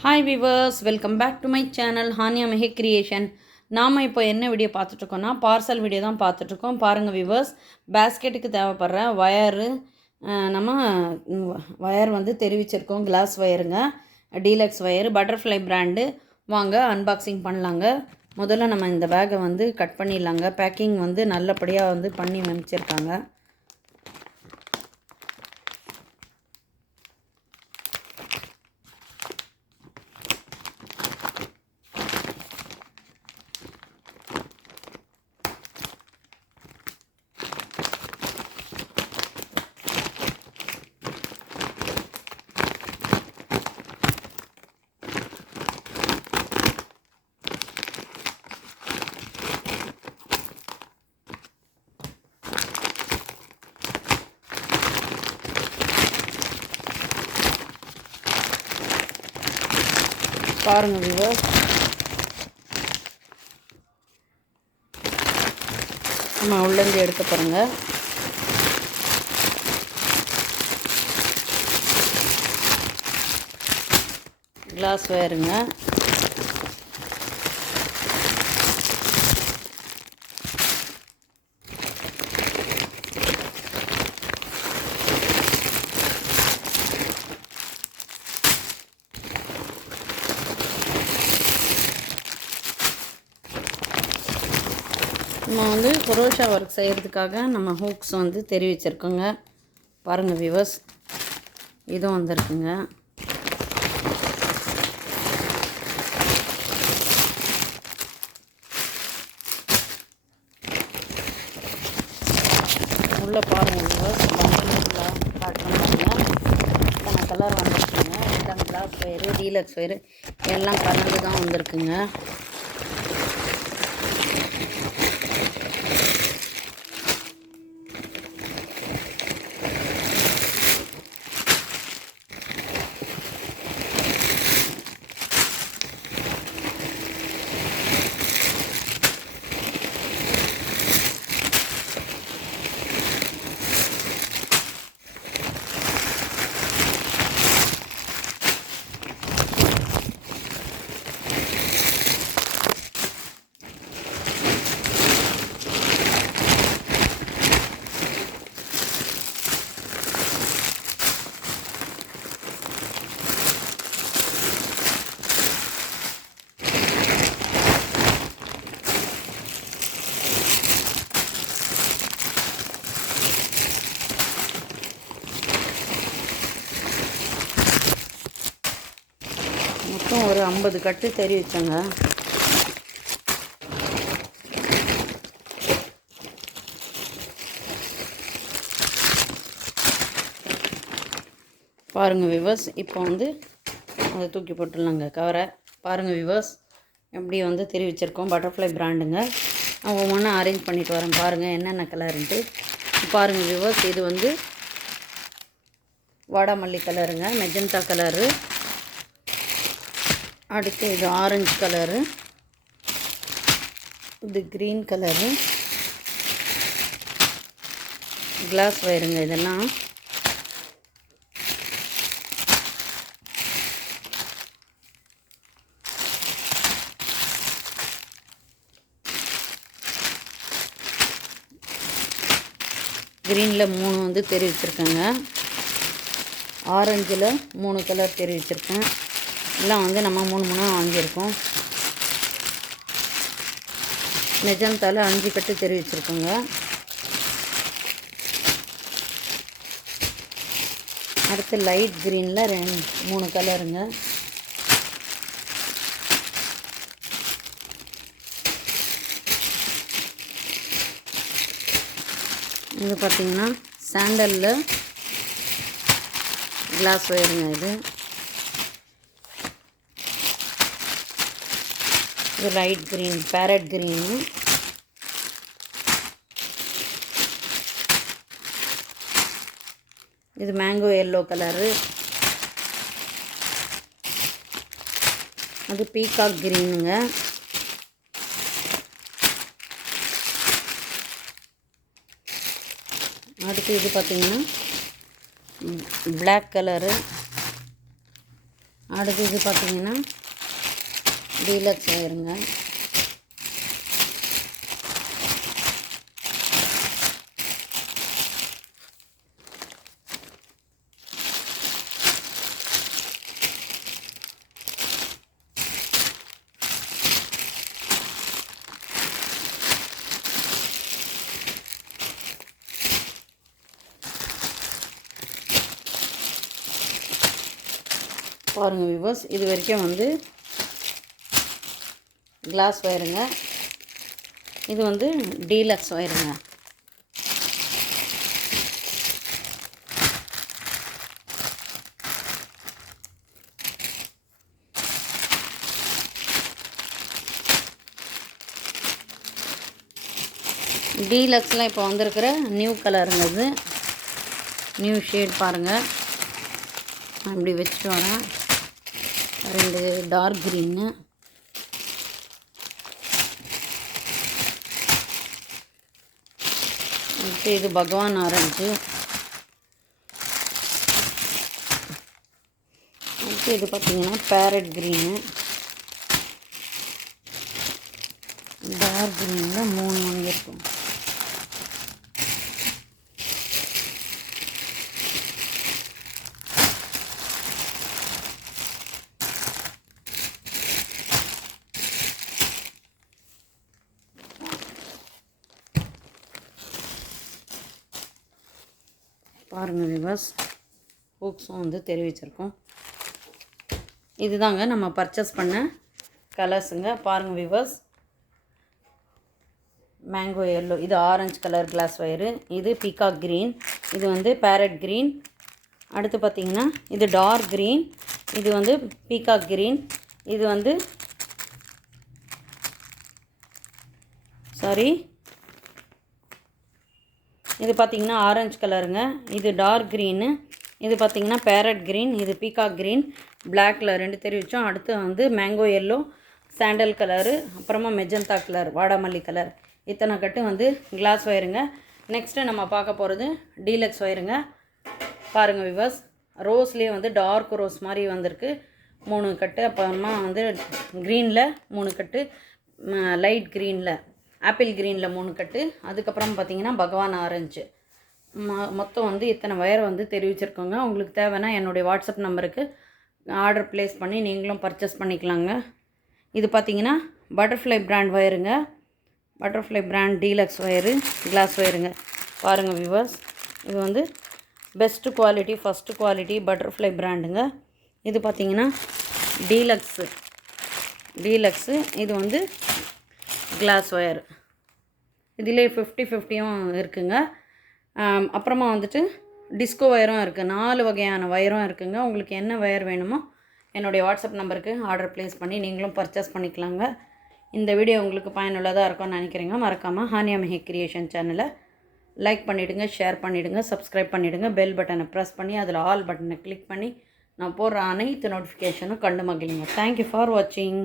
Hi viewers, welcome back to my channel Haniya Mehak creation. நாம் இப்போ என்ன வீடியோ பார்த்துட்ருக்கோன்னா பார்சல் வீடியோ தான் பார்த்துட்ருக்கோம். பாருங்கள் விவர்ஸ், பேஸ்கெட்டுக்கு தேவைப்படுற வயரு நம்ம வயர் வந்து தெரிவிச்சிருக்கோம். கிளாஸ் வயருங்க, டீலக்ஸ் வயரு, பட்டர்ஃப்ளை பிராண்டு. வாங்க அன்பாக்சிங் பண்ணலாங்க. முதல்ல நம்ம இந்த பேக்கை வந்து கட் பண்ணிடலாங்க. பேக்கிங் வந்து நல்லபடியாக வந்து பண்ணி அமைச்சிருக்காங்க. பாருங்கள் விவர்ஸ், நம்ம உள்ளேருந்து எடுக்க போகிறோங்க. கிளாஸ் வயருங்க. நம்ம வந்து குரோஷா ஒர்க் செய்கிறதுக்காக நம்ம ஹூக்ஸ் வந்து தெரிவிச்சிருக்கோங்க. பாருங்கள் விவர்ஸ், இதுவும் வந்துருக்குங்க. உள்ளே பாருங்கள் விவர்ஸ், பண்டலாக காட் பண்ணுறாங்க. இத்தனை கலர் வந்துருக்குங்க. இத்தனை கிளாஸ் வயரு, டீலக்ஸ் வயரு எல்லாம் கலந்து தான் வந்திருக்குங்க. மொத்தம் ஒரு 50 கட்டு தெரிவிச்சேங்க. பாருங்கள் விவர்ஸ், இப்போ வந்து அதை தூக்கி போட்டுடலாங்க கவரை. பாருங்கள் விவர்ஸ், எப்படி வந்து தெரிவிச்சிருக்கோம். பட்டர்ஃப்ளை பிராண்டுங்க. நான் ஒவ்வொன்றா அரேஞ்ச் பண்ணிட்டு வரேன். பாருங்கள் என்னென்ன கலருன்ட்டு. பாருங்கள் விவர்ஸ், இது வந்து வாடாமல்லி கலருங்க, மெஜந்தா கலரு. அடுத்து இது ஆரஞ்சு கலரு, இது க்ரீன் கலரு. கிளாஸ் வயருங்க இதெல்லாம். க்ரீனில் 3 வந்து தெரிவிச்சிருக்கேங்க. ஆரஞ்சில் 3 கலர் தெரிவிச்சிருக்கேன். எல்லாம் வந்து நம்ம 3 வாங்கியிருக்கோம். மெஜந்தாவில் 5 கட்டு தெரிவிச்சிருக்கோங்க. அடுத்து லைட் க்ரீனில் 3 கலருங்க. இது பார்த்திங்கன்னா சாண்டலில் கிளாஸ் வயருங்க. இது லைட் க்ரீன், பேரட் க்ரீனு. இது மேங்கோ எல்லோ கலரு. அது பீகாக் க்ரீனுங்க. அடுத்து இது பார்த்திங்கன்னா பிளாக் கலரு. அடுத்து இது பார்த்திங்கன்னா டீலக்ஸ் ஒயருங்க. பாருங்கள் வியூவர்ஸ், இது வரைக்கும் வந்து கிளாஸ் ஒயருங்க. இது வந்து டீலக்ஸ் ஒயருங்க. டீலக்ஸில் இப்போ வந்திருக்கிற நியூ கலருங்க. இது நியூ ஷேட் பாருங்கள். நான் இப்படி வச்சுட்டு வரேன். 2 டார்க் க்ரீனு, இது பகவான் ஆரஞ்சு, அடுத்து இது பார்த்திங்கன்னா பேரட் க்ரீனு. டார்க் க்ரீனில் 3 வாங்கியிருக்கோம். பாருங்கள் வியூவர்ஸ், ஹூக்ஸும் வந்து தெரிவிச்சிருக்கோம். இதுதாங்க நம்ம பர்ச்சேஸ் பண்ண கலர்ஸுங்க. பாருங்கள் வியூவர்ஸ், மேங்கோ எல்லோ, இது ஆரஞ்சு கலர் கிளாஸ் ஒயரு, இது பீகாக் க்ரீன், இது வந்து பேரட் க்ரீன், அடுத்து பார்த்திங்கன்னா இது டார்க் க்ரீன், இது வந்து பீகாக் க்ரீன், இது வந்து இது பார்த்திங்கன்னா ஆரஞ்சு கலருங்க, இது டார்க் க்ரீனு, இது பார்த்திங்கன்னா பேரட் க்ரீன், இது பீகாக் க்ரீன், பிளாக் கலர் 2 தெரிவித்தோம். அடுத்து வந்து மேங்கோ எல்லோ, சாண்டல் கலரு, அப்புறமா மெஜந்தா கலர், வாடாமல்லி கலர், இத்தனை கட்டு வந்து கிளாஸ் ஒயருங்க. நெக்ஸ்ட்டு நம்ம பார்க்க போகிறது டீலக்ஸ் ஒயருங்க. பாருங்கள் வியூவர்ஸ், ரோஸ்லேயே வந்து டார்க் ரோஸ் மாதிரி வந்திருக்கு 3 கட்டு, அப்புறமா வந்து க்ரீனில் 3 கட்டு, லைட் க்ரீனில் ஆப்பிள் க்ரீனில் 3 கட்டு, அதுக்கப்புறம் பார்த்திங்கன்னா பகவான் ஆரஞ்சு, மொத்தம் வந்து இத்தனை ஒயர் வந்து தெரிவிச்சிருக்கோங்க. உங்களுக்கு தேவைன்னா என்னுடைய வாட்ஸ்அப் நம்பருக்கு ஆர்டர் ப்ளேஸ் பண்ணி நீங்களும் பர்ச்சேஸ் பண்ணிக்கலாங்க. இது பார்த்திங்கன்னா பட்டர்ஃப்ளை பிராண்ட் ஒயருங்க. Butterfly brand deluxe wire, glass ஒயருங்க. பாருங்கள் வியூவர்ஸ், இது வந்து best quality, first quality butterfly பிராண்டுங்க. இது பார்த்திங்கன்னா டீலக்ஸு, இது வந்து கிளாஸ் ஒயர். இதிலே 50-50யும் இருக்குங்க. அப்புறமா வந்துட்டு டிஸ்கோ ஒயரும் இருக்குது. 4 வகையான ஒயரும் இருக்குங்க. உங்களுக்கு என்ன ஒயர் வேணுமோ என்னுடைய வாட்ஸ்அப் நம்பருக்கு ஆர்டர் ப்ளேஸ் பண்ணி நீங்களும் பர்ச்சேஸ் பண்ணிக்கலாங்க. இந்த வீடியோ உங்களுக்கு பயனுள்ளதாக இருக்கும்னு நினைக்கிறேங்க. மறக்காமல் ஹானியா மெஹக் கிரியேஷன் சேனலை லைக் பண்ணிவிடுங்க, ஷேர் பண்ணிவிடுங்க, சப்ஸ்கிரைப் பண்ணிவிடுங்க, பெல் பட்டனை ப்ரெஸ் பண்ணி அதில் ஆல் பட்டனை கிளிக் பண்ணி நான் போடுற அனைத்து நோட்டிஃபிகேஷனும் கண்டு மகிழுங்க. தேங்க்யூ ஃபார் வாட்சிங்.